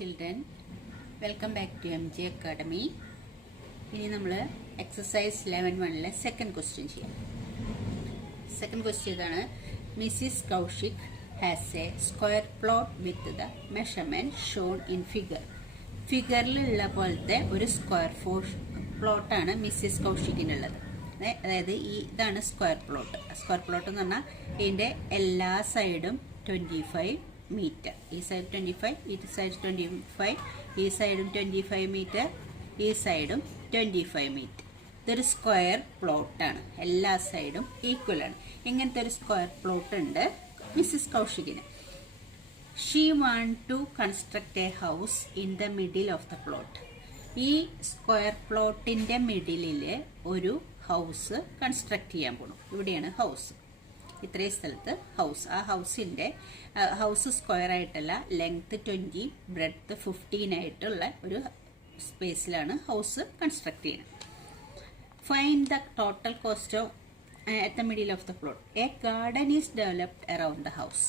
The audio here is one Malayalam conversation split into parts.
children, welcome back to MJ Academy. ഇനി നമ്മൾ എക്സസൈസ് 11.1 സെക്കൻഡ് ക്വസ്റ്റ്യൻ ചെയ്യാം. സെക്കൻഡ് ക്വസ്റ്റ്യൻ ഇതാണ്. Mrs Kaushik has a square plot with the measurement shown in figure. ഫിഗറിലുള്ള പോലത്തെ ഒരു സ്ക്വയർ പ്ലോട്ടാണ് മിസ്സിസ് കൗശിക്കിനുള്ളത്. അതായത് ഇതാണ് സ്ക്വയർ പ്ലോട്ട്. സ്ക്വയർ പ്ലോട്ട് എന്ന് പറഞ്ഞാൽ ഇതിൻ്റെ എല്ലാ സൈഡും 25 മീറ്റർ. ഈ സൈഡ് 25, ഈ സൈഡ് 25, ഈ സൈഡും 25 മീറ്റർ, ഈ സൈഡും 25 മീറ്റർ. ഇതൊരു സ്ക്വയർ പ്ലോട്ടാണ്. എല്ലാ സൈഡും ഈക്വൽ ആണ്. ഇങ്ങനത്തെ ഒരു സ്ക്വയർ പ്ലോട്ട് ഉണ്ട് മിസ്സിസ് കൗശികിന്. She want to construct a house in the middle of the plot. ഈ സ്ക്വയർ പ്ലോട്ടിന്റെ മിഡിലിൽ ഒരു ഹൗസ് കൺസ്ട്രക്ട് ചെയ്യാൻ പോകണം. ഇവിടെയാണ് ഹൗസ്. ഇത്രയും സ്ഥലത്ത് ഹൗസ്. ആ ഹൗസ് സ്ക്വയർ ആയിട്ടല്ല, ലെങ്ത് 20, ബ്രെഡ്ത്ത് 15 ആയിട്ടുള്ള ഒരു സ്പേസിലാണ് ഹൗസ് കൺസ്ട്രക്ട് ചെയ്യുന്നത്. Find the total cost of at the middle of the plot. A garden is developed around the house.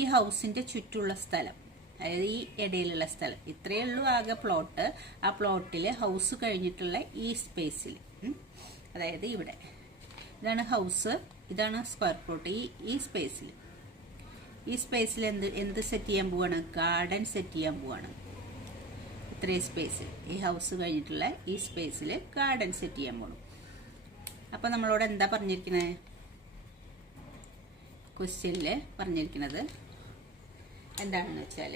ഈ ഹൗസിന്റെ ചുറ്റുള്ള സ്ഥലം, അതായത് ഈ ഇടയിലുള്ള സ്ഥലം, ഇത്രയേ ഉള്ളൂ ആകെ പ്ലോട്ട്. ആ പ്ലോട്ടിൽ ഹൗസ് കഴിഞ്ഞിട്ടുള്ള ഈ സ്പേസിൽ, അതായത് ഇവിടെ ഇതാണ് ഹൗസ്, ഇതാണ് സ്ക്വയർ പ്ലോട്ട്. ഈ സ്പേസിൽ എന്ത് സെറ്റ് ചെയ്യാൻ പോവാണ്? ഗാർഡൻ സെറ്റ് ചെയ്യാൻ പോവാണ്. ഇത്രയും സ്പേസിൽ, ഈ ഹൗസ് കഴിഞ്ഞിട്ടുള്ള ഈ സ്പേസിൽ ഗാർഡൻ സെറ്റ് ചെയ്യാൻ പോകണം. അപ്പൊ നമ്മളോട് എന്താ പറഞ്ഞിരിക്കുന്നത്? ക്വസ്റ്റ്യനിൽ പറഞ്ഞിരിക്കുന്നത് എന്താണെന്ന് വെച്ചാൽ,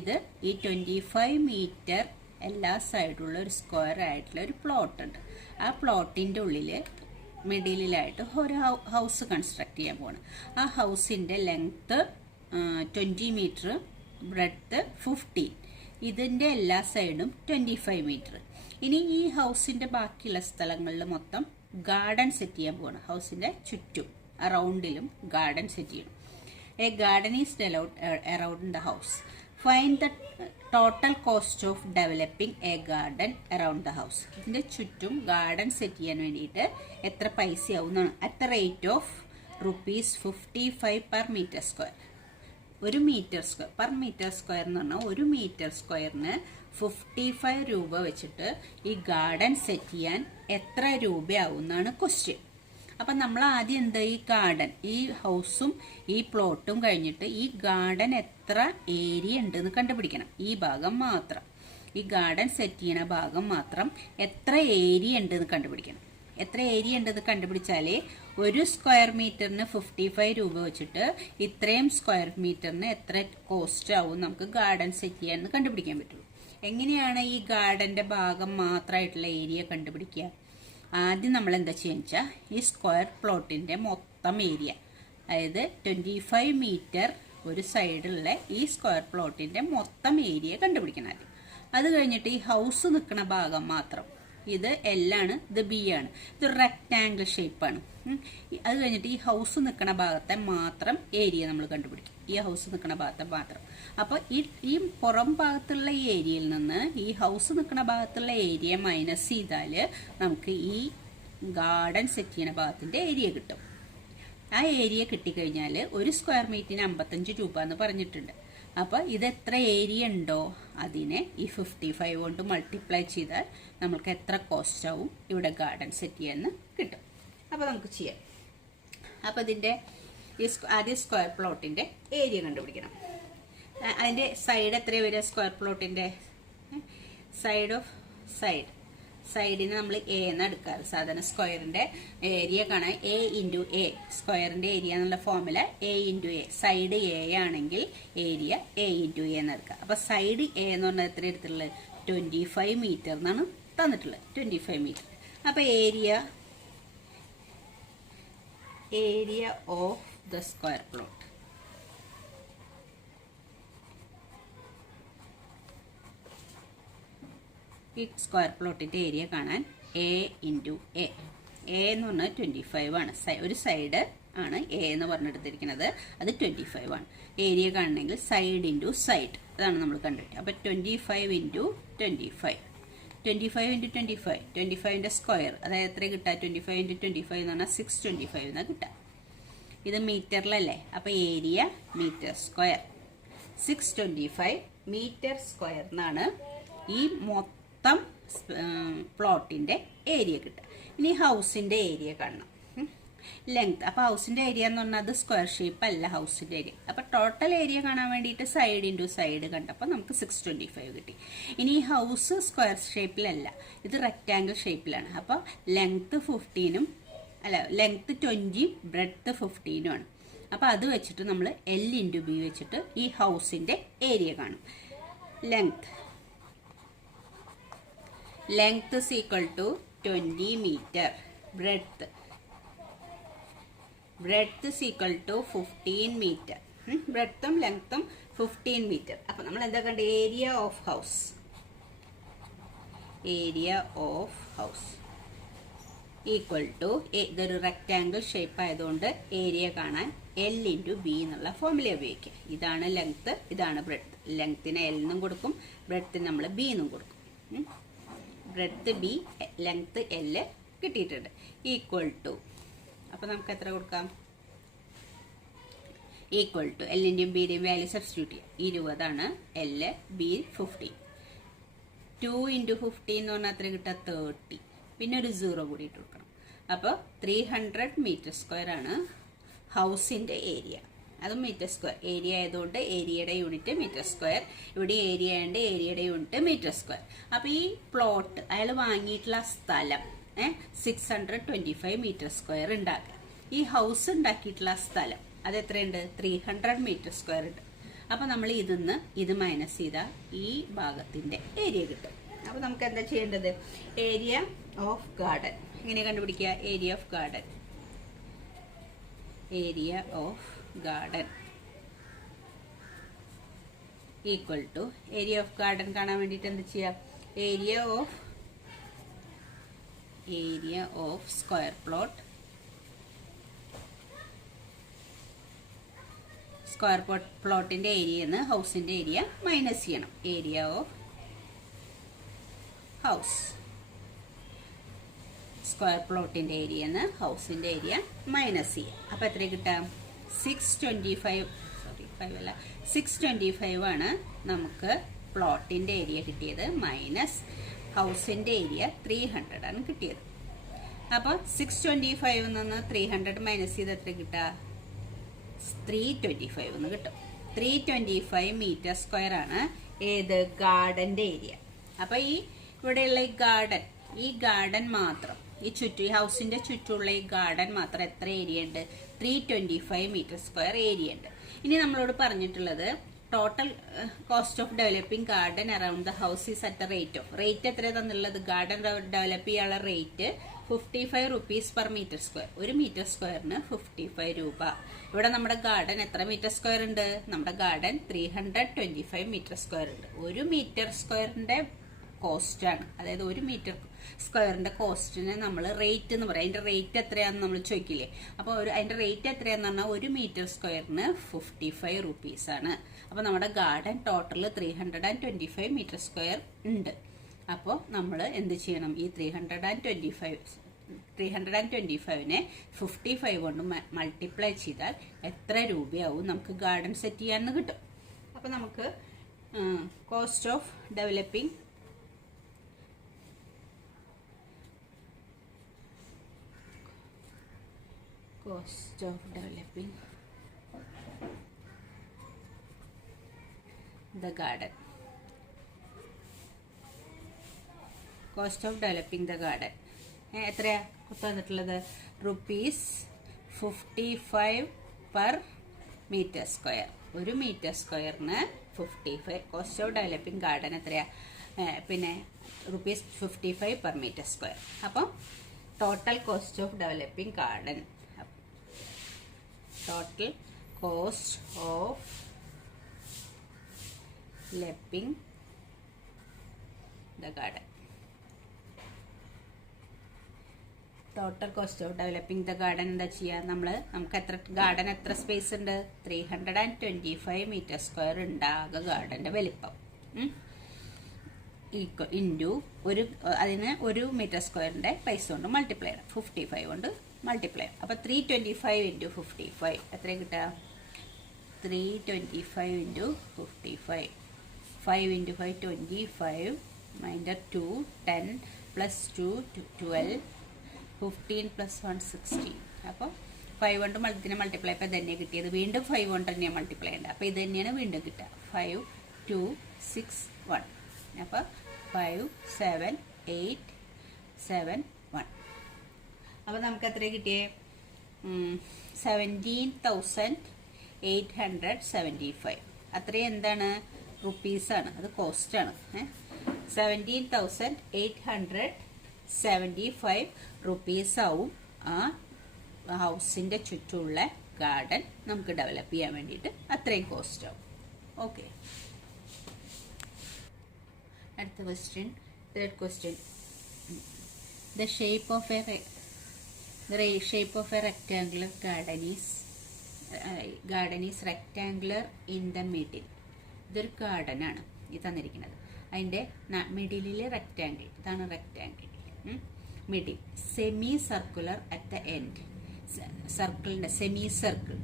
ഇത് ഈ 25 മീറ്റർ എല്ലാ സൈഡുള്ള ഒരു സ്ക്വയർ ആയിട്ടുള്ള ഒരു പ്ലോട്ട് ഉണ്ട്. ആ പ്ലോട്ടിന്റെ ഉള്ളിൽ മിഡിലായിട്ട് ഒരു ഹൗസ് കൺസ്ട്രക്ട് ചെയ്യാൻ പോകണം. ആ ഹൗസിന്റെ ലെങ്ത് 20 മീറ്റർ, ബ്രെഡ്ത്ത് 15. ഇതിന്റെ എല്ലാ സൈഡും 25 മീറ്റർ. ഇനി ഈ ഹൗസിന്റെ ബാക്കിയുള്ള സ്ഥലങ്ങളിൽ മൊത്തം ഗാർഡൻ സെറ്റ് ചെയ്യാൻ പോകണം. ഹൗസിന്റെ ചുറ്റും അറൗണ്ടിലും ഗാർഡൻ സെറ്റ് ചെയ്യണം. A garden is around the house. Find the total cost of developing a garden around the house. ഇതിന്റെ ചുറ്റും ഗാർഡൻ സെറ്റ് ചെയ്യാൻ വേണ്ടിയിട്ട് എത്ര പൈസയാവും എന്നാണ്. At the rate of ₹55 per metre square. ഒരു metre square per metre square എന്ന് പറഞ്ഞാൽ ഒരു മീറ്റർ സ്ക്വയറിന് 55 രൂപ വെച്ചിട്ട് ഈ ഗാർഡൻ സെറ്റ് ചെയ്യാൻ എത്ര രൂപയാവും എന്നാണ് ക്വസ്റ്റ്യൻ. അപ്പം നമ്മൾ ആദ്യം എന്താ, ഈ ഗാർഡൻ, ഈ ഹൗസും ഈ പ്ലോട്ടും കഴിഞ്ഞിട്ട് ഈ ഗാർഡൻ എത്ര ഏരിയ ഉണ്ടെന്ന് കണ്ടുപിടിക്കണം. ഈ ഭാഗം മാത്രം, ഈ ഗാർഡൻ സെറ്റ് ചെയ്യണ ഭാഗം മാത്രം എത്ര ഏരിയ ഉണ്ടെന്ന് കണ്ടുപിടിക്കണം. എത്ര ഏരിയ ഉണ്ടെന്ന് കണ്ടുപിടിച്ചാലേ ഒരു സ്ക്വയർ മീറ്ററിന് 55 രൂപ വെച്ചിട്ട് ഇത്രയും സ്ക്വയർ മീറ്ററിന് എത്ര കോസ്റ്റ് ആവും നമുക്ക് ഗാർഡൻ സെറ്റ് ചെയ്യാൻ കണ്ടുപിടിക്കാൻ പറ്റുള്ളൂ. എങ്ങനെയാണ് ഈ ഗാർഡന്റെ ഭാഗം മാത്രമായിട്ടുള്ള ഏരിയ കണ്ടുപിടിക്കുക? ആദ്യം നമ്മൾ എന്താ ചെയ്യുക വെച്ചാൽ, ഈ സ്ക്വയർ പ്ലോട്ടിന്റെ മൊത്തം ഏരിയ, അതായത് 25 മീറ്റർ ഒരു സൈഡുള്ള ഈ സ്ക്വയർ പ്ലോട്ടിന്റെ മൊത്തം ഏരിയ കണ്ടുപിടിക്കണം ആദ്യം. അത് കഴിഞ്ഞിട്ട് ഈ ഹൗസ് നിൽക്കുന്ന ഭാഗം മാത്രം, ഇത് L ആണ്, ഇത് B ആണ്, ഇത് റെക്ടാംഗിൾ ഷേപ്പാണ്. അത് കഴിഞ്ഞിട്ട് ഈ ഹൗസ് നിൽക്കുന്ന ഭാഗത്തെ മാത്രം ഏരിയ നമ്മൾ കണ്ടുപിടിക്കും. ഈ ഹൗസ് നിൽക്കുന്ന ഭാഗത്തെ മാത്രം. അപ്പൊ ഈ പുറം ഭാഗത്തുള്ള ഈ ഏരിയയിൽ നിന്ന് ഈ ഹൗസ് നിൽക്കുന്ന ഭാഗത്തുള്ള ഏരിയ മൈനസ് ചെയ്താല് നമുക്ക് ഈ ഗാർഡൻ സെറ്റ് ചെയ്യുന്ന ഭാഗത്തിന്റെ ഏരിയ കിട്ടും. ആ ഏരിയ കിട്ടിക്കഴിഞ്ഞാൽ ഒരു സ്ക്വയർ മീറ്ററിന് 55 രൂപ എന്ന് പറഞ്ഞിട്ടുണ്ട്. അപ്പൊ ഇത് എത്ര ഏരിയ ഉണ്ടോ അതിനെ ഈ 55 കൊണ്ട് മൾട്ടിപ്ലൈ ചെയ്താൽ നമുക്ക് എത്ര കോസ്റ്റ് ആവും ഇവിടെ ഗാർഡൻ സെറ്റ് ചെയ്യാന്ന് കിട്ടും. അപ്പൊ നമുക്ക് ചെയ്യാം. അപ്പൊ ഇതിന്റെ ആദ്യം സ്ക്വയർ പ്ലോട്ടിന്റെ ഏരിയ കണ്ടുപിടിക്കണം. അതിന്റെ സൈഡ് എത്രയാണ് വരിക? സ്ക്വയർ പ്ലോട്ടിന്റെ സൈഡിന് നമ്മൾ A എന്ന് എടുക്കാറ്. സാധാരണ സ്ക്വയറിന്റെ ഏരിയ കാണാൻ A*A. സ്ക്വയറിന്റെ ഏരിയ എന്നുള്ള ഫോർമുല A*A. സൈഡ് A ആണെങ്കിൽ ഏരിയ A*A എന്ന് എടുക്കുക. അപ്പൊ സൈഡ് A എന്ന് പറഞ്ഞാൽ എത്ര എടുത്തിട്ടുള്ളത്? 25 മീറ്റർ എന്നാണ് തന്നിട്ടുള്ളത്. 25 മീറ്റർ. അപ്പൊ area of the square plot, ഈ സ്ക്വയർ പ്ലോട്ടിന്റെ ഏരിയ കാണാൻ A*A. A എന്ന് പറഞ്ഞാൽ 25 ആണ്. ഒരു സൈഡ് ആണ് A എന്ന് പറഞ്ഞെടുത്തിരിക്കുന്നത്, അത് 25 ആണ്. ഏരിയ കാണണമെങ്കിൽ സൈഡ് ഇൻറ്റു സൈഡ്, അതാണ് നമ്മൾ കണ്ടിട്ട്. അപ്പൊ 25 ഇൻറ്റു 25, 25 ഇൻറ്റു 25, 25ന്റെ സ്ക്വയർ, അതായത് എത്ര കിട്ടുക? 25 ഇൻറ്റു 25 എന്ന് പറഞ്ഞാൽ 625 എന്നാ കിട്ടുക. ഇത് മീറ്ററിലല്ലേ, അപ്പൊ area metre square 625 metre square എന്നാണ് ഈ മൊത്തം പ്ലോട്ടിൻ്റെ ഏരിയ കിട്ടുക. ഇനി ഹൗസിൻ്റെ ഏരിയ കാണണം, ലെങ്ത്. അപ്പോൾ ഹൗസിൻ്റെ ഏരിയ എന്ന് പറഞ്ഞാൽ അത് സ്ക്വയർ ഷേപ്പ് അല്ല ഹൗസിൻ്റെ ഏരിയ. അപ്പോൾ ടോട്ടൽ ഏരിയ കാണാൻ വേണ്ടിയിട്ട് സൈഡ് ഇൻറ്റു സൈഡ് കണ്ടപ്പോൾ നമുക്ക് 625 കിട്ടി. ഇനി ഈ ഹൗസ് സ്ക്വയർ ഷേപ്പിലല്ല, ഇത് റെക്റ്റാങ്കിൾ ഷേപ്പിലാണ്. അപ്പോൾ ലെങ്ത് 15 ലെങ്ത് 20 ബ്രെഡ്ത്ത് 15 ആണ്. അപ്പോൾ അത് വെച്ചിട്ട് നമ്മൾ L ഇൻറ്റു B വെച്ചിട്ട് ഈ ഹൗസിൻ്റെ ഏരിയ കാണും. Length is equal to 20 metre, breadth is equal to 15 metre. ബ്രെഡ്ത്തും ലെങ്ത്തും 15 മീറ്റർ. അപ്പോൾ നമ്മൾ എന്താ കണ്ട area of house equal to, ഇതൊരു റെക്റ്റാങ്കിൾ ഷേപ്പ് ആയതുകൊണ്ട് ഏരിയ കാണാൻ L ഇൻറ്റു B എന്നുള്ള ഫോർമുല ഉപയോഗിക്കുക. ഇതാണ് ലെങ്ത്ത്, ഇതാണ് ബ്രെഡ്ത്ത്. ലെങ്ത്തിന് L എന്നും കൊടുക്കും, ബ്രെഡ്ത്തിന് നമ്മൾ B എന്നും കൊടുക്കും. ബ്രെഡ്ത്ത് B, ലെങ്ത്ത് L കിട്ടിയിട്ടുണ്ട്. ഈക്വൽ ടു, അപ്പോൾ നമുക്ക് എത്ര കൊടുക്കാം? ഈക്വൽ ടു എല്ലിൻ്റെയും ബിയുടെയും വാല്യൂ സബ്സ്റ്റിറ്റ്യൂട്ട് ചെയ്യാം. 20 ആണ് L, B 15. 2 ഇൻറ്റു 15 എന്ന് പറഞ്ഞാൽ എത്ര കിട്ടുക? 30. പിന്നെ ഒരു 0 കൂടി ഇട്ട് കൊടുക്കണം. അപ്പോൾ 300 മീറ്റർ സ്ക്വയർ ആണ് ഹൗസിൻ്റെ ഏരിയ. അതും മീറ്റർ സ്ക്വയർ ഏരിയ ആയതുകൊണ്ട് ഏരിയയുടെ യൂണിറ്റ് മീറ്റർ സ്ക്വയർ. ഇവിടെ ഏരിയ ആയതുകൊണ്ട് ഏരിയയുടെ യൂണിറ്റ് മീറ്റർ സ്ക്വയർ. അപ്പോൾ ഈ പ്ലോട്ട് അയാൾ വാങ്ങിയിട്ടുള്ള സ്ഥലം 625 മീറ്റർ സ്ക്വയർ ഉണ്ടാക്കുക. ഈ ഹൗസ് ഉണ്ടാക്കിയിട്ടുള്ള സ്ഥലം അത് എത്രയുണ്ട്? 300 മീറ്റർ സ്ക്വയർ ഉണ്ട്. അപ്പോൾ നമ്മൾ ഇത് മൈനസ് ചെയ്താൽ ഈ ഭാഗത്തിൻ്റെ ഏരിയ കിട്ടും. അപ്പോൾ നമുക്ക് എന്താ ചെയ്യേണ്ടത്? ഏരിയ ഓഫ് ഗാർഡൻ എങ്ങനെ കണ്ടുപിടിക്കുക? Area of garden equal to, area of garden കാണാൻ വേണ്ടിയിട്ട് എന്താ ചെയ്യുക? ഏരിയ ഓഫ് സ്ക്വയർ പ്ലോട്ടിന്റെ ഏരിയന്ന് ഹൗസിന്റെ ഏരിയ മൈനസ് ചെയ്യണം. ഏരിയ ഓഫ് ഹൗസ്, സ്ക്വയർ പ്ലോട്ടിന്റെ ഏരിയന്ന് ഹൗസിന്റെ ഏരിയ മൈനസ് ചെയ്യാം. അപ്പൊ എത്ര കിട്ടാം? 625 ആണ് നമുക്ക് പ്ലോട്ടിന്റെ ഏരിയ കിട്ടിയത്, മൈനസ് ഹൗസിന്റെ ഏരിയ 300 ആണ് കിട്ടിയത്. അപ്പോൾ 625 നിന്ന് 300 മൈനസ് ചെയ്ത് എത്ര കിട്ടുക? 325 എന്ന് കിട്ടും. 325 മീറ്റർ സ്ക്വയർ ആണ് ഏത്? ഗാർഡന്റെ ഏരിയ. അപ്പൊ ഇവിടെയുള്ള ഈ ഗാർഡൻ മാത്രം, ഈ ഹൗസിന്റെ ചുറ്റുമുള്ള ഈ ഗാർഡൻ മാത്രം എത്ര ഏരിയ ഉണ്ട്? 325 മീറ്റർ സ്ക്വയർ ഏരിയ ഉണ്ട്. ഇനി നമ്മളോട് പറഞ്ഞിട്ടുള്ളത് total cost of developing garden around the house is at the rate എത്ര തന്നുള്ളത്? ഗാർഡൻ ഡെവലപ്പ് ചെയ്യാനുള്ള rate 55 rupees per metre square. ഒരു മീറ്റർ സ്ക്വയറിന് 55 രൂപ. ഇവിടെ നമ്മുടെ ഗാർഡൻ എത്ര മീറ്റർ സ്ക്വയർ ഉണ്ട്? നമ്മുടെ ഗാർഡൻ 325 മീറ്റർ സ്ക്വയർ ഉണ്ട്. ഒരു മീറ്റർ സ്ക്വയറിന്റെ കോസ്റ്റ് ആണ്, അതായത് ഒരു മീറ്റർ സ്ക്വയറിന്റെ കോസ്റ്റിന് നമ്മൾ റേറ്റ് എന്ന് പറയും. അതിന്റെ റേറ്റ് എത്രയാണെന്ന് നമ്മൾ ചോദിക്കില്ലേ? അപ്പോൾ അതിന്റെ റേറ്റ് എത്രയാന്ന് പറഞ്ഞാൽ ഒരു മീറ്റർ സ്ക്വയറിന് 55 റുപ്പീസ് ആണ്. അപ്പോൾ നമ്മുടെ ഗാർഡൻ ടോട്ടൽ 325 മീറ്റർ സ്ക്വയർ ഉണ്ട്. അപ്പോൾ നമ്മൾ എന്ത് ചെയ്യണം? ഈ 325നെ 55 കൊണ്ട് മൾട്ടിപ്ലൈ ചെയ്താൽ എത്ര രൂപയാവും നമുക്ക് ഗാർഡൻ സെറ്റ് ചെയ്യാമെന്ന് കിട്ടും. അപ്പോൾ നമുക്ക് cost of developing the garden. Cost of developing the garden എത്രയാ തന്നിട്ടുള്ളത്? ₹55 പെർ മീറ്റർ സ്ക്വയർ. ഒരു മീറ്റർ സ്ക്വയറിന് 55. കോസ്റ്റ് ഓഫ് ഡെവലപ്പിംഗ് ഗാർഡൻ എത്രയാ? പിന്നെ ₹55 പെർ മീറ്റർ സ്ക്വയർ. അപ്പം total cost of developing garden, total cost of developing the garden, total cost of developing the garden എന്താ ചെയ്യുക? നമുക്ക് ഗാർഡൻ എത്ര സ്പേസ് ഉണ്ട്? 325 മീറ്റർ സ്ക്വയർ ഉണ്ടാകുക ഗാർഡന്റെ വലിപ്പം. ഇൻറ്റു അതിന് ഒരു മീറ്റർ സ്ക്വയറിന്റെ പൈസ കൊണ്ട് മൾട്ടിപ്ലൈ ചെയ്യണം. 55 കൊണ്ട് മൾട്ടിപ്ലൈ ചെയ്യണം. അപ്പൊ 325 ഇൻറ്റു 55 എത്ര കിട്ടുക? 325 into 55 5 into 5 25 minus 2 10 plus 2 12 15 plus 1 16. അപ്പോൾ 5 കൊണ്ട് ഇതിനെ മൾട്ടിപ്ലൈ ഇപ്പോൾ തന്നെ കിട്ടിയത്. വീണ്ടും 5 കൊണ്ട് തന്നെയാണ് മൾട്ടിപ്ലൈ ചെയ്യേണ്ടത്. അപ്പോൾ ഇത് തന്നെയാണ് വീണ്ടും കിട്ടുക. 5 2 6 1. അപ്പോൾ 5 7 8 7 1. അപ്പോൾ നമുക്ക് എത്ര കിട്ടിയേ? 17,875. അത്രയും എന്താണ്? റുപ്പീസാണ്. അത് കോസ്റ്റാണ്. 17,875 റുപ്പീസാവും ആ ഹൗസിൻ്റെ ചുറ്റുമുള്ള ഗാർഡൻ നമുക്ക് ഡെവലപ്പ് ചെയ്യാൻ വേണ്ടിയിട്ട് അത്രയും കോസ്റ്റ് ആവും. ഓക്കെ, അടുത്ത question, third question. The shape of a rectangular garden is rectangular in the middle. ഇതൊരു ഗാർഡൻ ആണ് ഈ തന്നിരിക്കുന്നത്. അതിൻ്റെ മിഡിലിൽ റെക്റ്റാങ്കിൾ, ഇതാണ് rectangle. Middle semi circular at the end. സർക്കിളിൻ്റെ സെമി സർക്കിൾ,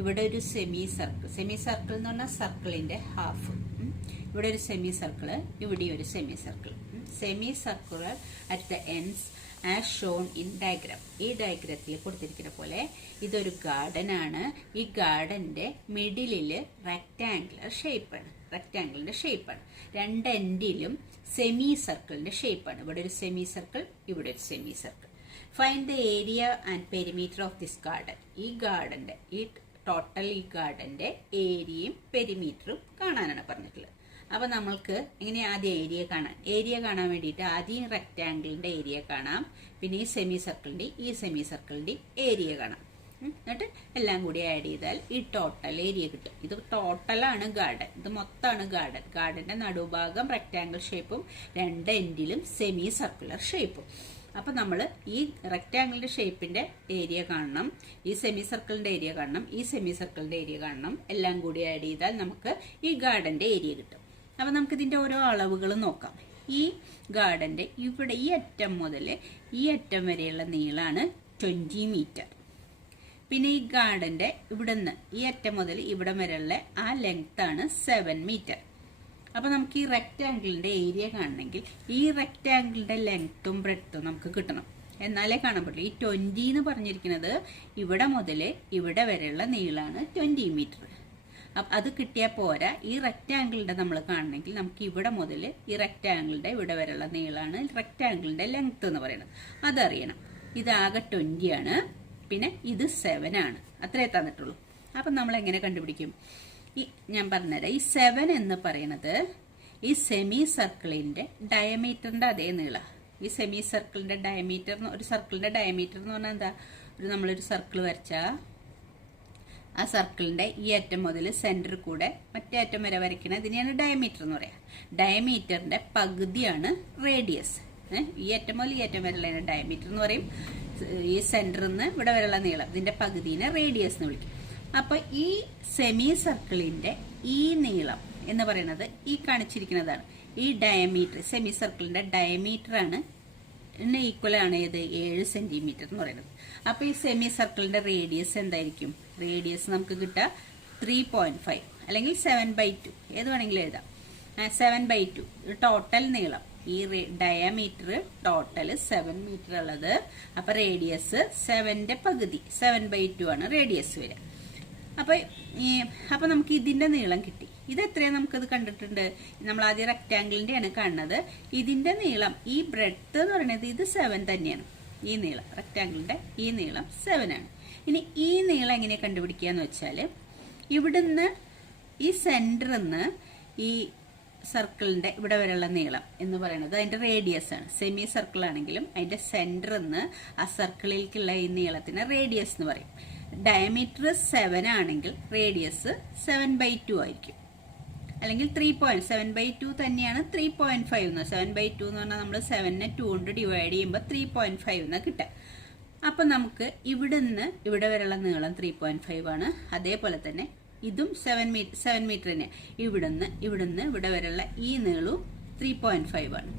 ഇവിടെ ഒരു സെമി സർക്കിൾ. സെമി സർക്കിൾ എന്ന് പറഞ്ഞാൽ സർക്കിളിൻ്റെ ഹാഫ്. ഇവിടെ ഒരു സെമി സർക്കിള്, ഇവിടെ ഒരു semi circle. Semi circular at the ends as shown in diagram. ഈ ഡയഗ്രത്തിൽ കൊടുത്തിരിക്കുന്ന പോലെ ഇതൊരു ഗാർഡൻ ആണ്. ഈ ഗാർഡന്റെ മിഡിലിൽ റെക്റ്റാങ്കുലർ ഷേപ്പാണ്, റെക്റ്റാങ്കിളിന്റെ ഷേപ്പാണ്. രണ്ട് എൻഡിലും സെമി സർക്കിളിന്റെ ഷേപ്പാണ്. ഇവിടെ ഒരു സെമി സർക്കിൾ, ഇവിടെ ഒരു semi circle. Find the area and perimeter of this garden. ഈ ഗാർഡന്റെ ഈ ഗാർഡന്റെ ഏരിയയും പെരിമീറ്ററും കാണാനാണ് പറഞ്ഞിട്ടുള്ളത്. അപ്പോൾ നമ്മൾക്ക് എങ്ങനെ ആദ്യം ഏരിയ കാണാൻ വേണ്ടിയിട്ട് ആദ്യം റെക്റ്റാങ്കിളിൻ്റെ ഏരിയ കാണാം, പിന്നെ ഈ സെമി സർക്കിളിൻ്റെ ഏരിയ കാണാം. എന്നിട്ട് എല്ലാം കൂടി ആഡ് ചെയ്താൽ ഈ ടോട്ടൽ ഏരിയ കിട്ടും. ഇത് ടോട്ടലാണ് ഗാർഡൻ, ഇത് മൊത്തമാണ് ഗാർഡൻ. ഗാർഡൻ്റെ നടുഭാഗം റെക്റ്റാങ്കിൾ ഷേപ്പും രണ്ട് എൻഡിലും സെമി സർക്കുലർ ഷേപ്പും. അപ്പം നമ്മൾ ഈ റെക്റ്റാങ്കിളിൻ്റെ ഷേപ്പിൻ്റെ ഏരിയ കാണണം, ഈ സെമി സർക്കിളിൻ്റെ ഏരിയ കാണണം, ഈ സെമി സർക്കിളിൻ്റെ ഏരിയ കാണണം. എല്ലാം കൂടി ആഡ് ചെയ്താൽ നമുക്ക് ഈ ഗാർഡൻ്റെ ഏരിയ കിട്ടും. അപ്പം നമുക്കിതിൻ്റെ ഓരോ അളവുകൾ നോക്കാം. ഈ ഗാർഡൻ്റെ ഇവിടെ ഈ അറ്റം മുതൽ ഈ അറ്റം വരെയുള്ള നീളമാണ് 20 മീറ്റർ. പിന്നെ ഈ ഗാർഡൻ്റെ ഇവിടുന്ന് ഈ അറ്റം മുതൽ ഇവിടം വരെയുള്ള ആ ലെങ്ത്താണ് 7 മീറ്റർ. അപ്പോൾ നമുക്ക് ഈ റെക്റ്റാങ്കിളിൻ്റെ ഏരിയ കാണണമെങ്കിൽ ഈ റെക്റ്റാങ്കിളിൻ്റെ ലെങ്ത്തും ബ്രെഡ്ത്തും നമുക്ക് കിട്ടണം, എന്നാലേ കാണാൻ പറ്റുള്ളൂ. ഈ 20 എന്ന് പറഞ്ഞിരിക്കുന്നത് ഇവിടെ മുതൽ ഇവിടെ വരെയുള്ള നീളമാണ് 20 മീറ്റർ. അപ്പം അത് കിട്ടിയാൽ പോരാ, ഈ റെക്റ്റാങ്കിളിൻ്റെ നമ്മൾ കാണണമെങ്കിൽ നമുക്ക് ഇവിടെ മുതൽ ഈ റെക്റ്റാങ്കിളിൻ്റെ ഇവിടെ വരെയുള്ള നീളമാണ് റെക്റ്റാങ്കിളിൻ്റെ ലെങ്ത്ത് എന്ന് പറയുന്നത്, അതറിയണം. ഇതാകെ 20 ആണ്, പിന്നെ ഇത് 7 ആണ്. അത്രേ തന്നിട്ടുള്ളൂ. അപ്പം നമ്മൾ എങ്ങനെ കണ്ടുപിടിക്കും? ഞാൻ പറഞ്ഞുതരാം. ഈ 7 എന്ന് പറയുന്നത് ഈ സെമി സർക്കിളിൻ്റെ ഡയമീറ്ററിൻ്റെ അതേ നീളം. ഈ സെമി സർക്കിളിൻ്റെ ഡയമീറ്റർ, ഒരു സർക്കിളിൻ്റെ ഡയമീറ്റർ എന്ന് പറഞ്ഞാൽ എന്താ? നമ്മളൊരു സർക്കിൾ വരച്ചാൽ ആ സർക്കിളിൻ്റെ ഈ അറ്റം മുതൽ സെൻറ്റർ കൂടെ മറ്റേ അറ്റം വരെ വരയ്ക്കുന്നത് ഇതിനെയാണ് ഡയമീറ്റർ എന്ന് പറയാം. ഡയമീറ്ററിൻ്റെ പകുതിയാണ് റേഡിയസ്. ഈ അറ്റം മുതൽ ഈ അറ്റം വരെയുള്ള ഡയമീറ്റർ എന്ന് പറയും. ഈ സെൻറ്ററിൽ നിന്ന് ഇവിടെ വരെയുള്ള നീളം, ഇതിൻ്റെ പകുതിനെ റേഡിയസ് എന്ന് വിളിക്കും. അപ്പോൾ ഈ സെമി സർക്കിളിൻ്റെ ഈ നീളം എന്ന് പറയുന്നത് ഈ കാണിച്ചിരിക്കുന്നതാണ്. ഈ ഡയമീറ്റർ, സെമി സർക്കിളിൻ്റെ ഡയമീറ്ററാണ് ഈക്വൽ ആണ് ഏത്? 7 സെൻറ്റിമീറ്റർ എന്ന് പറയുന്നത്. അപ്പോൾ ഈ സെമി സർക്കിളിൻ്റെ റേഡിയസ് എന്തായിരിക്കും? റേഡിയസ് നമുക്ക് കിട്ടുക 3.5 അല്ലെങ്കിൽ 7/2, ഏത് വേണമെങ്കിലും എഴുതാം. 7/2 ടോട്ടൽ നീളം. ഈ ഡയമീറ്റർ ടോട്ടൽ 7 മീറ്റർ ഉള്ളത്. അപ്പോൾ റേഡിയസ് 7ന്റെ പകുതി, 7/2 ആണ് റേഡിയസ് വരിക. അപ്പോൾ നമുക്ക് ഇതിൻ്റെ നീളം കിട്ടി. ഇത് എത്രയാണ് നമുക്കത് കണ്ടിട്ടുണ്ട്? നമ്മൾ ആദ്യം റെക്റ്റാങ്കിളിൻ്റെയാണ് കാണുന്നത്. ഇതിൻ്റെ നീളം, ഈ ബ്രെഡ്ത്ത് എന്ന് പറയുന്നത് ഇത് 7 തന്നെയാണ്. ഈ നീളം റെക്റ്റാങ്കിളിൻ്റെ ഈ നീളം 7 ആണ്. ഇനി ഈ നീളം എങ്ങനെ കണ്ടുപിടിക്കുക എന്ന് വെച്ചാൽ, ഇവിടുന്ന് ഈ സെൻറ്ററിൽ നിന്ന് ഈ സർക്കിളിൻ്റെ ഇവിടെ വരെയുള്ള നീളം എന്ന് പറയുന്നത് അതിൻ്റെ റേഡിയസ് ആണ്. സെമി സർക്കിൾ ആണെങ്കിലും അതിൻ്റെ സെൻറ്ററിൽ നിന്ന് ആ സർക്കിളിലേക്കുള്ള ഈ നീളത്തിന് റേഡിയസ് എന്ന് പറയും. ഡയമീറ്റർ 7 ആണെങ്കിൽ റേഡിയസ് 7/2 ആയിരിക്കും, അല്ലെങ്കിൽ 7/2 തന്നെയാണ് 3.5 എന്ന്. 7/2 എന്ന് പറഞ്ഞാൽ നമ്മൾ 7നെ 2 കൊണ്ട് ഡിവൈഡ് ചെയ്യുമ്പോൾ 3.5 എന്നാണ് കിട്ടുക. അപ്പം നമുക്ക് ഇവിടുന്ന് ഇവിടെ വരെയുള്ള നീളം 3.5 ആണ്. അതേപോലെ തന്നെ ഇതും 7 മീറ്റർ തന്നെയാണ്. ഇവിടുന്ന് ഇവിടെ വരെയുള്ള ഈ നീളവും 3.5 ആണ്.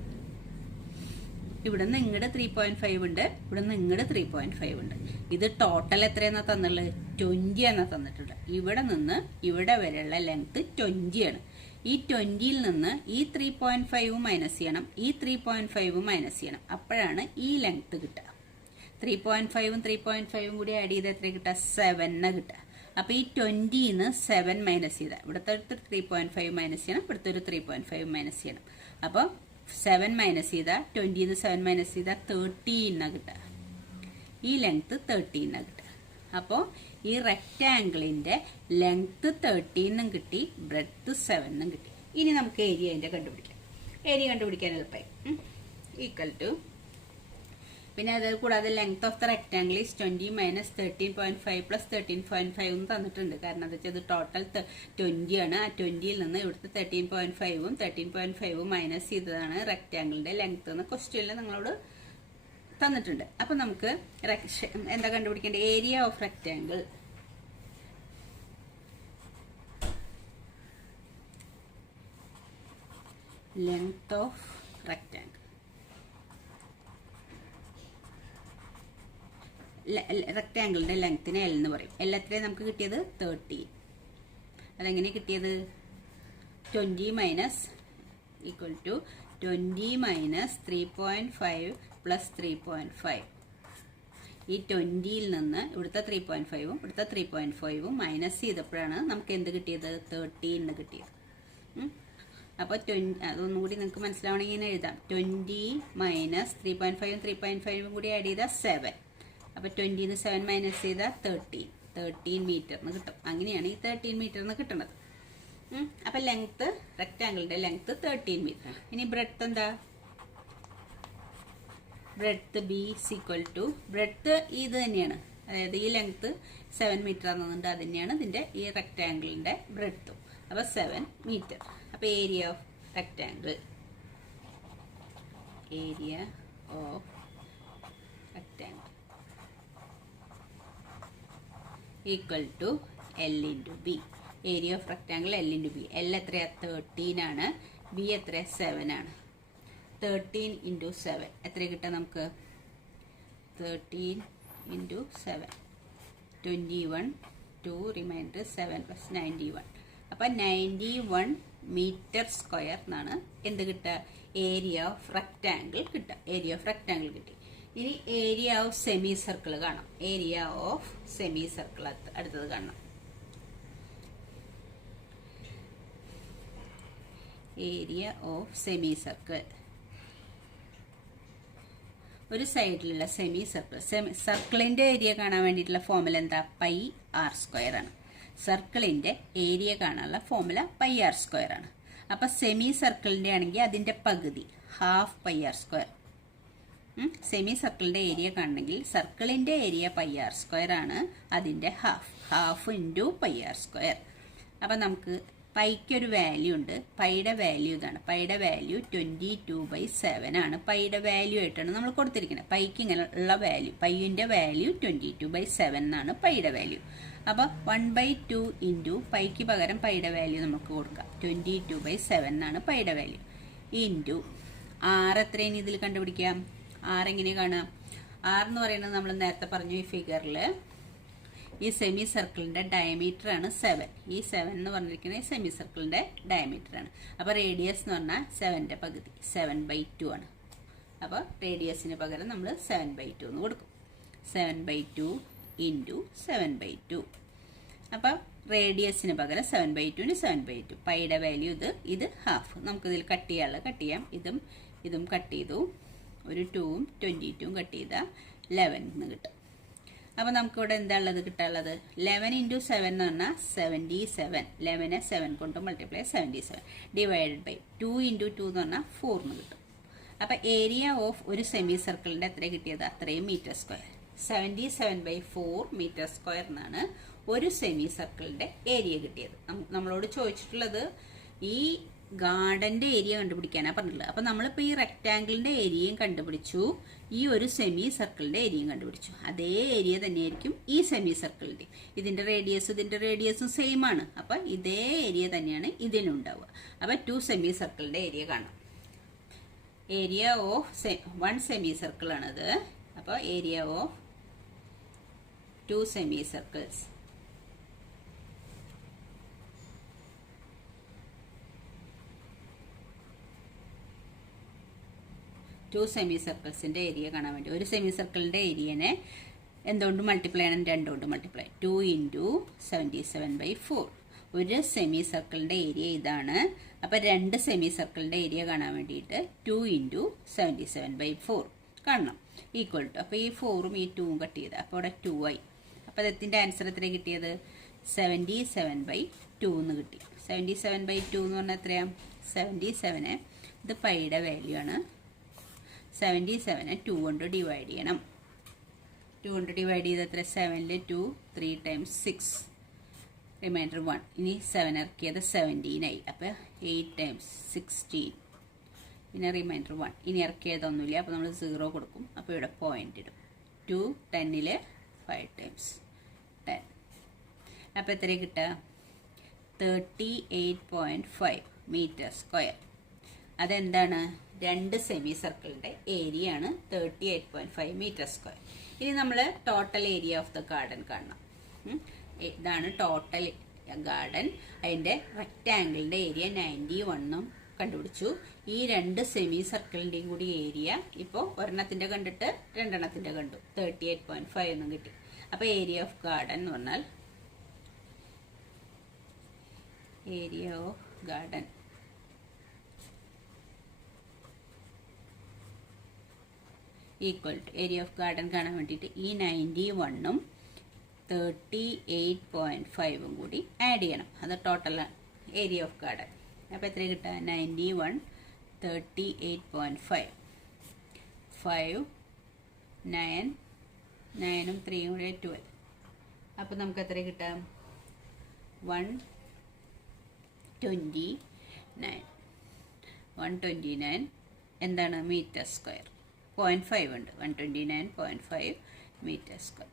ഇവിടുന്ന് ഇങ്ങോട്ട് 3.5 ഉണ്ട്, ഇവിടുന്ന് ഇങ്ങോട്ട് 3.5 ഉണ്ട്. ഇത് ടോട്ടൽ എത്രയാണെന്നാ തന്നുള്ളത്? 20 എന്നാ തന്നിട്ടുണ്ട്. ഇവിടെ നിന്ന് ഇവിടെ വരെയുള്ള ലെങ്ത് 20 ആണ്. ഈ 20യിൽ നിന്ന് ഈ 3.5 മൈനസ് ചെയ്യണം, ഈ 3.5 മൈനസ് ചെയ്യണം. അപ്പോഴാണ് ഈ ലെങ്ത് കിട്ടുക. 3.5 3.5 കൂടി ആഡ് ചെയ്ത് എത്ര കിട്ടുക? 7 കിട്ടുക. അപ്പോൾ ഈ 20ന്ന് 7 മൈനസ് ചെയ്താൽ ഇവിടുത്തെ ഒരു 3.5 മൈനസ് ചെയ്യണം, ഇവിടുത്തെ ഒരു 3.5 മൈനസ് ചെയ്യണം. അപ്പോൾ 7 മൈനസ് ചെയ്താൽ 20ന്ന് 7 മൈനസ് ചെയ്താൽ 13 കിട്ടുക. ഈ ലെങ്ത് 13 കിട്ടുക. അപ്പോൾ ഈ റെക്റ്റാങ്കിളിൻ്റെ ലെങ്ത് 13 കിട്ടി, ബ്രെഡ്ത്ത് 7 കിട്ടി. ഇനി നമുക്ക് ഏരിയ അതിൻ്റെ കണ്ടുപിടിക്കാം. ഏരിയ കണ്ടുപിടിക്കാൻ എളുപ്പമായി. ഈക്വൽ ടു, പിന്നെ അത് കൂടാതെ length of the rectangle is 20 minus 13.5 plus 13.5 എന്ന് തന്നിട്ടുണ്ട്. കാരണം എന്താ വെച്ചാൽ ഇത് ടോട്ടൽ 20 ആണ്. ആ 20യിൽ നിന്ന് ഇവിടുത്തെ 13.5ഉം 13.5ഉം മൈനസ് ചെയ്തതാണ് റെക്റ്റാങ്കിളിൻ്റെ ലെങ്ത് എന്ന് ക്വസ്റ്റ്യനിൽ നിങ്ങളോട് തന്നിട്ടുണ്ട്. അപ്പം നമുക്ക് എന്താ കണ്ടുപിടിക്കേണ്ടത്? Area of rectangle. Length of rectangle. റെക്റ്റാങ്കിളിൻ്റെ ലെങ്ത്തിന് എൽ എന്ന് പറയും. എൽ എത്രയാണ് നമുക്ക് കിട്ടിയത്? 13. അതെങ്ങനെ കിട്ടിയത്? 20 minus equal to 20 minus 3.5 plus 3.5. ഈ 20യിൽ നിന്ന് ഇവിടുത്തെ 3.5ഉം ഇവിടുത്തെ 3.5ഉം മൈനസ് ചെയ്തപ്പോഴാണ് നമുക്ക് എന്ത് കിട്ടിയത്? 13 കിട്ടിയത്. അപ്പോൾ അതൊന്നും കൂടി നിങ്ങൾക്ക് മനസ്സിലാവണമെങ്കിൽ ഇങ്ങനെ എഴുതാം. 20 മൈനസ് 3.5ഉം 3.5ഉം കൂടി ആഡ് ചെയ്താൽ 7. അപ്പോൾ 20ന്ന് 7 മൈനസ് ചെയ്താൽ 13 മീറ്ററിന് കിട്ടും. അങ്ങനെയാണ് ഈ 13 മീറ്ററിന് കിട്ടുന്നത്. അപ്പം ലെങ്ത്ത്, റെക്റ്റാങ്കിളിൻ്റെ ലെങ്ത്ത് 13 മീറ്റർ. ഇനി ബ്രെഡ്ത്ത് എന്താ? Breadth B equal to, breadth ഇത് തന്നെയാണ്. അതായത് ഈ ലെങ്ത്ത് 7 മീറ്റർ ആണെന്നുണ്ട്, അത് തന്നെയാണ് ഇതിൻ്റെ ഈ റെക്റ്റാങ്കിളിൻ്റെ ബ്രെഡ്ത്തും. അപ്പോൾ 7 മീറ്റർ. അപ്പോൾ area of rectangle, area of rectangle equal to L into B. Area of rectangle L into B. L എത്രയാ? 13 ആണ്. ബി എത്രയാ? 7 ആണ്. 13 ഇൻറ്റു 7 എത്ര കിട്ടുക നമുക്ക്? 13 ഇൻറ്റു 7 21. 2 reminder 7 plus 91. അപ്പം 91 മീറ്റർ സ്ക്വയർ എന്നാണ് എന്ത് കിട്ടുക? ഏരിയ ഓഫ് റെക്റ്റാങ്കിൾ കിട്ടുക. ഏരിയ ഓഫ് റെക്റ്റാങ്കിൾ കിട്ടി. ഇനി ഏരിയ ഓഫ് സെമി സർക്കിൾ കാണാം. ഏരിയ ഓഫ് സെമി സർക്കിൾ അടുത്തത് കാണാം. Area of semi circle. ഒരു സൈഡിലുള്ള സെമി സർക്കിൾ. സർക്കിളിന്റെ ഏരിയ കാണാൻ വേണ്ടിയിട്ടുള്ള ഫോമുല എന്താ? പൈ ആർ സ്ക്വയർ ആണ്. സർക്കിളിന്റെ ഏരിയ കാണാനുള്ള ഫോമുല പൈ ആർ സ്ക്വയർ ആണ്. അപ്പൊ സെമി സർക്കിളിന്റെ ആണെങ്കിൽ അതിന്റെ പകുതി half pi r square. Semi സർക്കിളിന്റെ ഏരിയ കാണണമെങ്കിൽ സർക്കിളിന്റെ ഏരിയ പൈ ആർ സ്ക്വയർ ആണ്, അതിന്റെ half into pi r square. അപ്പം നമുക്ക് പൈക്കൊരു വാല്യൂ ഉണ്ട്. പൈയുടെ വാല്യൂ ഇതാണ്. പൈയുടെ വാല്യൂ 22/7 ആണ്. പൈയുടെ വാല്യൂ ആയിട്ടാണ് നമ്മൾ കൊടുത്തിരിക്കുന്നത്. പൈക്ക് ഇങ്ങനെ ഉള്ള വാല്യൂ, പൈയുടെ വാല്യൂ 22/7 എന്നാണ് പൈയുടെ വാല്യൂ. അപ്പോൾ 1/2 ഇൻറ്റു പൈക്ക് പകരം പൈയുടെ വാല്യൂ നമുക്ക് കൊടുക്കാം. 22/7 എന്നാണ് പൈയുടെ വാല്യൂ. ഇൻറ്റു ആർ എത്രയാണ് ഇതിൽ കണ്ടുപിടിക്കാം? ആർ എങ്ങനെ കാണാം? ആർ എന്ന് പറയുന്നത് നമ്മൾ നേരത്തെ പറഞ്ഞു ഈ ഫിഗറിൽ ഈ സെമി സർക്കിളിന്റെ ഡയമീറ്റർ ആണ് 7. ഈ 7 എന്ന് പറഞ്ഞിരിക്കുന്നത് സെമി സർക്കിളിന്റെ ഡയമീറ്റർ ആണ്. അപ്പോൾ റേഡിയസ് എന്ന് പറഞ്ഞാൽ 7ന്റെ പകുതി 7/2 ആണ്. അപ്പോൾ റേഡിയസിന് പകരം നമ്മൾ 7/2 എന്ന് കൊടുക്കും. 7/2 ഇൻറ്റു 7/2. അപ്പം റേഡിയസിന് പകരം 7/2 7/2. പൈയുടെ വാല്യൂ ഇത് ഹാഫ്. നമുക്കിതിൽ കട്ട് ചെയ്യാം. ഇതും കട്ട് ചെയ്തു. ഒരു 2ഉം 22ഉം കട്ട് ചെയ്താൽ 11 കിട്ടും. അപ്പോൾ നമുക്കിവിടെ എന്താ ഉള്ളത് കിട്ടാനുള്ളത്? 11 ഇൻറ്റു 7 എന്ന് പറഞ്ഞാൽ 77. 11നെ 7 കൊണ്ട് മൾട്ടിപ്ലൈ 77 ഡിവൈഡഡ് ബൈ 2 ഇൻറ്റു 2 എന്ന് പറഞ്ഞാൽ 4 കിട്ടും. അപ്പോൾ ഏരിയ ഓഫ് ഒരു സെമി സർക്കിളിൻ്റെ എത്ര കിട്ടിയത്? അത്രയും മീറ്റർ സ്ക്വയർ. 77/4 മീറ്റർ സ്ക്വയർ എന്നാണ് ഒരു സെമി സർക്കിളിൻ്റെ ഏരിയ കിട്ടിയത്. നമ്മളോട് ചോദിച്ചിട്ടുള്ളത് ഈ ഗാർഡന്റെ ഏരിയ കണ്ടുപിടിക്കാനാണ് പറഞ്ഞിട്ടുള്ളത്. അപ്പം നമ്മളിപ്പോൾ ഈ റെക്റ്റാങ്കിളിന്റെ ഏരിയയും കണ്ടുപിടിച്ചു, ഈ ഒരു സെമി സർക്കിളിന്റെ ഏരിയയും കണ്ടുപിടിച്ചു. അതേ ഏരിയ തന്നെയായിരിക്കും ഈ സെമി സർക്കിളിന്റെ. ഇതിന്റെ റേഡിയസും സെയിം ആണ്. അപ്പം ഇതേ ഏരിയ തന്നെയാണ് ഇതിനുണ്ടാവുക. അപ്പം 2 സെമി സർക്കിളിന്റെ ഏരിയ കാണാം. ഏരിയ ഓഫ് 1 സെമി സർക്കിൾ ആണത്. അപ്പോൾ area of 2 semi circles 2 semi സർക്കിൾസിൻ്റെ ഏരിയ കാണാൻ വേണ്ടി. ഒരു സെമി സർക്കിളിൻ്റെ ഏരിയനെ എന്തുകൊണ്ട് മൾട്ടിപ്ലൈ ചെയ്യണം? 2 കൊണ്ട് മൾട്ടിപ്ലൈ. 2 × 77/4. ഒരു സെമി സർക്കിളിൻ്റെ ഏരിയ ഇതാണ്. അപ്പോൾ 2 സെമി സർക്കിളിൻ്റെ ഏരിയ കാണാൻ വേണ്ടിയിട്ട് 2 × 77/4 കാണണം. ഈക്വൽ ടു, അപ്പോൾ ഈ 4ഉം ഈ 2ഉം കട്ട് ചെയ്ത് അപ്പോൾ അവിടെ 2 ആയി. അപ്പോൾ ഇതിൻ്റെ ആൻസർ എത്ര കിട്ടിയത്? 77/2 എന്ന് കിട്ടി. 77/2 എന്ന് പറഞ്ഞാൽ എത്രയാണ്? 77 ഇത് പൈയുടെ വാല്യൂ ആണ്. 77 2 കൊണ്ട് ഡിവൈഡ് ചെയ്യണം. 2 കൊണ്ട് ഡിവൈഡ് ചെയ്ത് എത്ര? 7ൽ 2 3 × 6 റിമൈൻഡർ 1. ഇനി 7 ഇറക്കിയത് 17 ആയി. അപ്പോൾ 8 × 16 പിന്നെ റിമൈൻഡർ 1. ഇനി ഇറക്കിയതൊന്നുമില്ല, അപ്പോൾ നമ്മൾ 0 കൊടുക്കും. അപ്പോൾ ഇവിടെ പോയിന്റ് ഇടും. 2 10ൽ 5 × 10. അപ്പോൾ എത്ര കിട്ടുക? 38.5 മീറ്റർ സ്ക്വയർ. അതെന്താണ്? 2 സെമി സർക്കിളിൻ്റെ ഏരിയ ആണ് 38.5 മീറ്റർ സ്ക്വയർ. ഇനി നമ്മൾ total area of the garden കാണണം. ഇതാണ് ടോട്ടൽ ഗാർഡൻ. അതിൻ്റെ റെക്റ്റാങ്കിളിൻ്റെ ഏരിയ 91 കണ്ടുപിടിച്ചു. ഈ 2 സെമി സർക്കിളിൻ്റെയും കൂടി ഏരിയ ഇപ്പോൾ ഒരെണ്ണത്തിൻ്റെ കണ്ടിട്ട് രണ്ടെണ്ണത്തിൻ്റെ കണ്ടു. 38.5 എന്നും കിട്ടി. അപ്പോൾ ഏരിയ ഓഫ് ഗാർഡൻ എന്ന് പറഞ്ഞാൽ area of garden equal to area of garden കാണാൻ വേണ്ടിയിട്ട് ഈ 91ഉം 38.5ഉം കൂടി ആഡ് ചെയ്യണം. അത് ടോട്ടൽ ഏരിയ ഓഫ് ഗാർഡൻ. അപ്പോൾ എത്ര കിട്ടുക? 91 38.5 5 9 9ഉം 3ഉം കൂടി 12. അപ്പോൾ നമുക്ക് എത്ര കിട്ടാം? 129 എന്താണ്? Metre square. 0.5 ഉണ്ട്. 129.5 മീറ്റർ സ്ക്വയർ.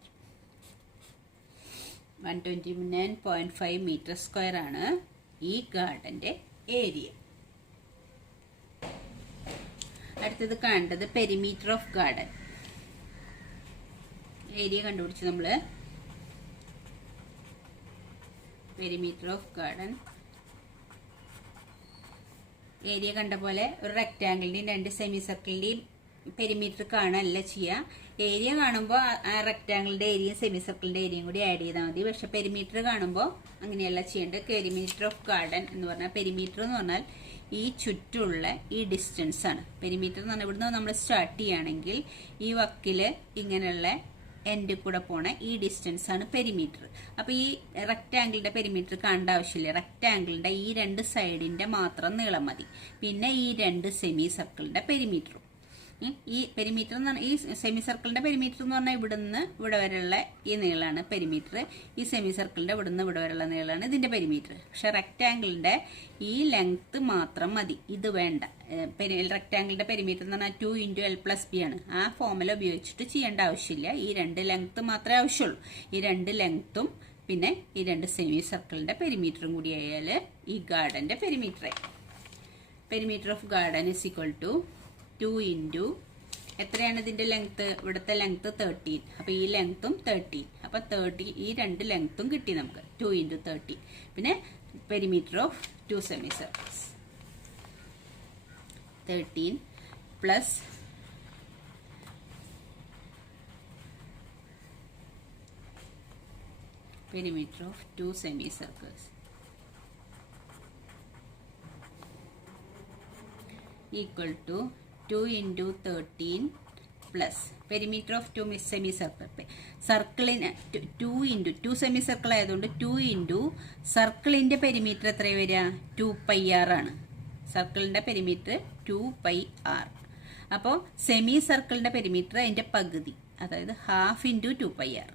129.5 മീറ്റർ സ്ക്വയർ ആണ് ഈ ഗാർഡൻ്റെ ഏരിയ. അടുത്തത് കാണേണ്ടത് പെരിമീറ്റർ ഓഫ് ഗാർഡൻ. ഏരിയ കണ്ടുപിടിച്ച് നമ്മൾ പെരിമീറ്റർ ഓഫ് ഗാർഡൻ ഏരിയ കണ്ട പോലെ ഒരു റെക്റ്റാങ്കിളിൻ്റെയും 2 സെമി സർക്കിളിൻ്റെയും പെരിമീറ്റർ കാണുകയല്ല ചെയ്യുക. ഏരിയ കാണുമ്പോൾ ആ റെക്റ്റാങ്കിളിൻ്റെ ഏരിയയും സെമി സർക്കിളിൻ്റെ ഏരിയയും കൂടി ആഡ് ചെയ്താൽ മതി. പക്ഷെ പെരിമീറ്റർ കാണുമ്പോൾ അങ്ങനെയല്ല ചെയ്യേണ്ടത്. പെരിമീറ്റർ ഓഫ് ഗാർഡൻ എന്ന് പറഞ്ഞാൽ, പെരിമീറ്റർ എന്ന് പറഞ്ഞാൽ ഈ ചുറ്റുമുള്ള ഈ ഡിസ്റ്റൻസ് ആണ്. പെരിമീറ്റർ എന്ന് പറഞ്ഞാൽ ഇവിടുന്ന് നമ്മൾ സ്റ്റാർട്ട് ചെയ്യുകയാണെങ്കിൽ ഈ വക്കിൽ ഇങ്ങനെയുള്ള എൻഡ് കൂടെ പോണ ഈ ഡിസ്റ്റൻസ് ആണ് പെരിമീറ്റർ. അപ്പോൾ ഈ റെക്റ്റാങ്കിളിൻ്റെ പെരിമീറ്റർ കാണേണ്ട ആവശ്യമില്ല. റെക്റ്റാങ്കിളിൻ്റെ ഈ 2 സൈഡിൻ്റെ മാത്രം നീളം മതി. പിന്നെ ഈ 2 സെമി സർക്കിളിൻ്റെ പെരിമീറ്ററും. ഈ പെരിമീറ്റർ എന്ന് പറഞ്ഞാൽ ഈ സെമി സർക്കിളിൻ്റെ പെരിമീറ്റർ എന്ന് പറഞ്ഞാൽ ഇവിടുന്ന് ഇവിടെ വരെയുള്ള ഈ നീളമാണ് പെരിമീറ്റർ. ഈ സെമി സർക്കിളിൻ്റെ ഇവിടുന്ന് ഇവിടെ വരെയുള്ള നീളമാണ് ഇതിൻ്റെ പെരിമീറ്റർ. പക്ഷെ റെക്റ്റാങ്കിളിൻ്റെ ഈ ലെങ്ത്ത് മാത്രം മതി, ഇത് വേണ്ട. റെക്റ്റാങ്കിളിൻ്റെ പെരിമീറ്റർ എന്ന് പറഞ്ഞാൽ 2 × L+B ആണ്. ആ ഫോർമുല ഉപയോഗിച്ചിട്ട് ചെയ്യേണ്ട ആവശ്യമില്ല. ഈ 2 ലെങ്ത്ത് മാത്രമേ ആവശ്യമുള്ളൂ. ഈ 2 ലെങ്ത്തും പിന്നെ ഈ 2 സെമി സർക്കിളിൻ്റെ പെരിമീറ്ററും കൂടി ആയാൽ ഈ ഗാർഡൻ്റെ perimeter. Perimeter of garden is equal to 2 × എത്രയാണ് ഇതിൻ്റെ ലെങ്ത്ത്? ഇവിടുത്തെ ലെങ്ത്ത് 13. അപ്പോൾ ഈ ലെങ്ത്തും 13. അപ്പോൾ 30 ഈ 2 ലെങ്ത്തും കിട്ടി നമുക്ക്. 2 × 30. പിന്നെ perimeter of 2 semi circles 13 plus perimeter of 2 semicircles equal to 2 × 13 plus perimeter of 2 semicircle. Circle in 2 × 2 semicircle ആയതുകൊണ്ട് 2 × സർക്കിളിൻ്റെ പെരിമീറ്റർ എത്ര വരിക? 2πr ആണ്. സർക്കിളിൻ്റെ പെരിമീറ്റർ 2πr. അപ്പോൾ സെമി സർക്കിളിൻ്റെ പെരിമീറ്റർ അതിൻ്റെ പകുതി, അതായത് 1/2 × 2πr.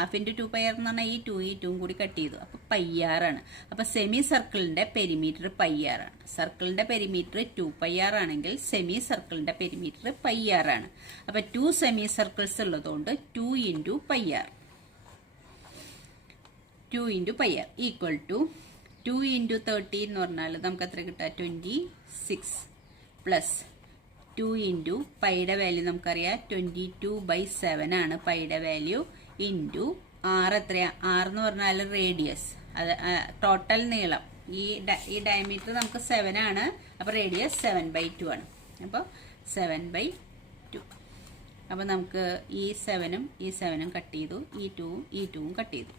1/2 × 2πr എന്ന് പറഞ്ഞാൽ ഈ 2 കൂടി കട്ട് ചെയ്തു. അപ്പോൾ πr ആണ്. അപ്പോൾ സെമി സർക്കിളിൻ്റെ പെരിമീറ്റർ πr ആണ്. സർക്കിളിൻ്റെ പെരിമീറ്റർ 2πr ആണെങ്കിൽ സെമി സർക്കിളിൻ്റെ പെരിമീറ്റർ πr ആണ്. അപ്പോൾ 2 സെമി സർക്കിൾസ് ഉള്ളതുകൊണ്ട് 2 × πr. 2 × πr ഈക്വൽ ടു 2 × 13 എന്ന് പറഞ്ഞാൽ നമുക്ക് എത്ര കിട്ടുക? 26 പ്ലസ് 2 × പൈയുടെ വാല്യൂ നമുക്കറിയാം 22/7 ആണ് പൈയുടെ വാല്യൂ. ഇൻറ്റു ആർ എത്രയാ? ആർ എന്ന് പറഞ്ഞാൽ റേഡിയസ്, അത് ടോട്ടൽ നീളം. ഈ ഡയമീറ്റർ നമുക്ക് 7 ആണ്. അപ്പോൾ റേഡിയസ് 7/2 ആണ്. അപ്പോൾ 7/2. അപ്പോൾ നമുക്ക് ഈ 7ഉം കട്ട് ചെയ്തു, ഈ 2ഉം കട്ട് ചെയ്തു.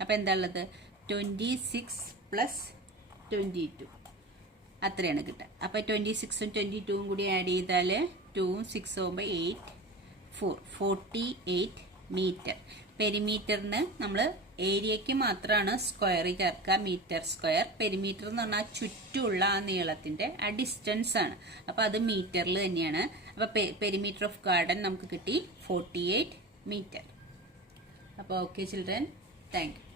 അപ്പോൾ എന്താ ഉള്ളത്? 26 + 22 അത്രയാണ് കിട്ടുക. അപ്പോൾ 26ഉം 22ഉം കൂടി ആഡ് ചെയ്താൽ 2ഉം 6ഉം ആകുമ്പോൾ 48 മീറ്റർ. പെരിമീറ്ററിന് നമ്മൾ ഏരിയയ്ക്ക് മാത്രമാണ് സ്ക്വയർ ചേർക്കുക, മീറ്റർ സ്ക്വയർ. പെരിമീറ്റർ എന്ന് പറഞ്ഞാൽ ചുറ്റുമുള്ള ആ നീളത്തിന്റെ ആ ഡിസ്റ്റൻസ് ആണ്. അപ്പോൾ അത് മീറ്ററിൽ തന്നെയാണ്. അപ്പോൾ പെരിമീറ്റർ ഓഫ് ഗാർഡൻ നമുക്ക് കിട്ടി 48 മീറ്റർ. അപ്പോൾ ഓക്കെ ചിൽഡ്രൻ, താങ്ക് യു.